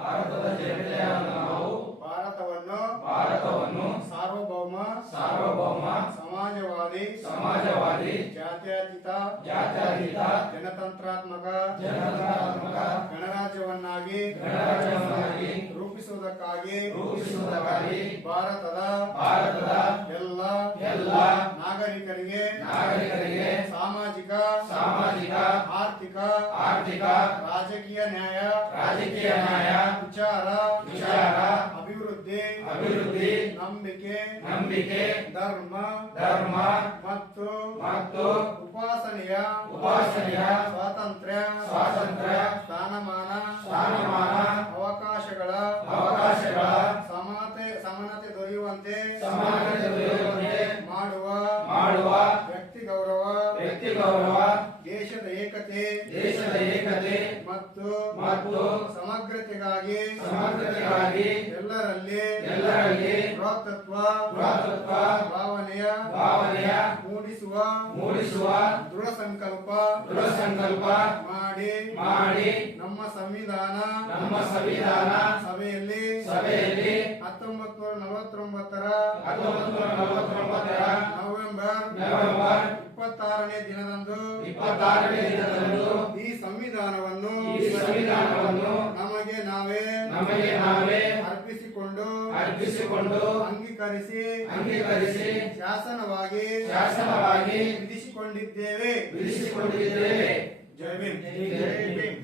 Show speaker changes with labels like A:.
A: ಭಾರತದ ಜನತೆಯ ನಾವು
B: ಭಾರತವನ್ನು
A: ಭಾರತವನ್ನು
B: ಸಾರ್ವಭೌಮ
A: ಸಾರ್ವಭೌಮ
B: ಸಮಾಜವಾದಿ
A: ಸಮಾಜವಾದಿ
B: ಜಾತ್ಯತೀತ
A: ಜಾತ್ಯತೀತ
B: ಜನತಂತ್ರಾತ್ಮಕ
A: ಜನತಾತ್ಮಕ
B: ಗಣರಾಜ್ಯವನ್ನಾಗಿ
A: ಗಣರಾಜ್ಯವನ್ನಾಗಿ
B: ರೂಪಿಸುವುದಕ್ಕಾಗಿ
A: ರೂಪಿಸುವುದಕ್ಕಾಗಿ
B: ಭಾರತದ
A: ಭಾರತದ
B: ಎಲ್ಲ
A: ಎಲ್ಲ
B: ನಾಗರಿಕರಿಗೆ
A: ನಾಗರಿಕರಿಗೆ
B: ಸಾಮಾಜಿಕ
A: ಸಾಮಾಜಿಕ
B: ಆರ್ಥಿಕ
A: ಆರ್ಥಿಕ
B: ರಾಜಕೀಯ ನ್ಯಾಯ
A: ರಾಜಕೀಯ ನ್ಯಾಯ
B: ವಿಚಾರ
A: ವಿಚಾರ
B: ಅಭಿವೃದ್ಧಿ
A: ಅಭಿವೃದ್ಧಿ
B: ನಂಬಿಕೆ
A: ನಂಬಿಕೆ
B: ಧರ್ಮ
A: ಧರ್ಮ
B: ಮತ್ತು
A: ಮತ್ತು
B: ಉಪಾಸನೆಯ
A: ಉಪಾಸನೆಯ
B: ಸ್ವಾತಂತ್ರ್ಯ
A: ಸ್ವಾತಂತ್ರ್ಯ
B: ಸ್ಥಾನಮಾನ
A: ಸ್ಥಾನಮಾನ
B: ಅವಕಾಶಗಳ
A: ಅವಕಾಶಗಳ
B: ಸಮಾನತೆ ಸಮಾನತೆ ದೊರೆಯುವಂತೆ
A: ಸಮಾನತೆ ದೊರೆಯುವಂತೆ
B: ದೇಶದ ಏಕತೆ
A: ದೇಶದ ಏಕತೆ
B: ಮತ್ತು
A: ಮತ್ತು
B: ಸಮಗ್ರತೆಗಾಗಿ
A: ಸಮಗ್ರತೆಗಾಗಿ
B: ಎಲ್ಲರಲ್ಲಿ
A: ಎಲ್ಲರಲ್ಲಿ
B: ಭ್ರಾತೃತ್ವ
A: ಭ್ರಾತೃತ್ವ
B: ಭಾವನೆಯ
A: ಭಾವನೆಯ
B: ಮೂಡಿಸುವ
A: ಮೂಡಿಸುವ
B: ದೃಢ ಸಂಕಲ್ಪ
A: ದೃಢ ಸಂಕಲ್ಪ
B: ಮಾಡಿ
A: ಮಾಡಿ
B: ನಮ್ಮ ಸಂವಿಧಾನ
A: ನಮ್ಮ ಸಂವಿಧಾನ
B: ಸಭೆಯಲ್ಲಿ
A: ಸಭೆಯಲ್ಲಿ
B: ಹತ್ತೊಂಬತ್ತು ನೂರ ನಲವತ್ತೊಂಬತ್ತರ
A: ಹತ್ತೊಂಬತ್ತು ನೂರ ನಲವತ್ತೊಂಬತ್ತರ
B: ನವೆಂಬರ್
A: ನವೆಂಬರ್
B: ಇಪ್ಪತ್ತಾರನೇ ದಿನದಂದು
A: ಇಪ್ಪತ್ತಾರನೇ ದಿನದಂದು
B: ಈ ಸಂವಿಧಾನವನ್ನು
A: ಈ ಸಂವಿಧಾನವನ್ನು
B: ನಮಗೆ ನಾವೇ
A: ನಮಗೆ ನಾವೇ
B: ಅರ್ಪಿಸಿಕೊಂಡು
A: ಅರ್ಪಿಸಿಕೊಂಡು
B: ಅಂಗೀಕರಿಸಿ
A: ಅಂಗೀಕರಿಸಿ
B: ಶಾಸನವಾಗಿ
A: ಶಾಸನವಾಗಿ
B: ವಿಧಿಸಿಕೊಂಡಿದ್ದೇವೆ.
A: ವಿಧಿಸಿಕೊಂಡಿದ್ದೇವೆ.
B: ಜೈ ಭೀಮ್.
A: ಜೈ ಭೀಮ್.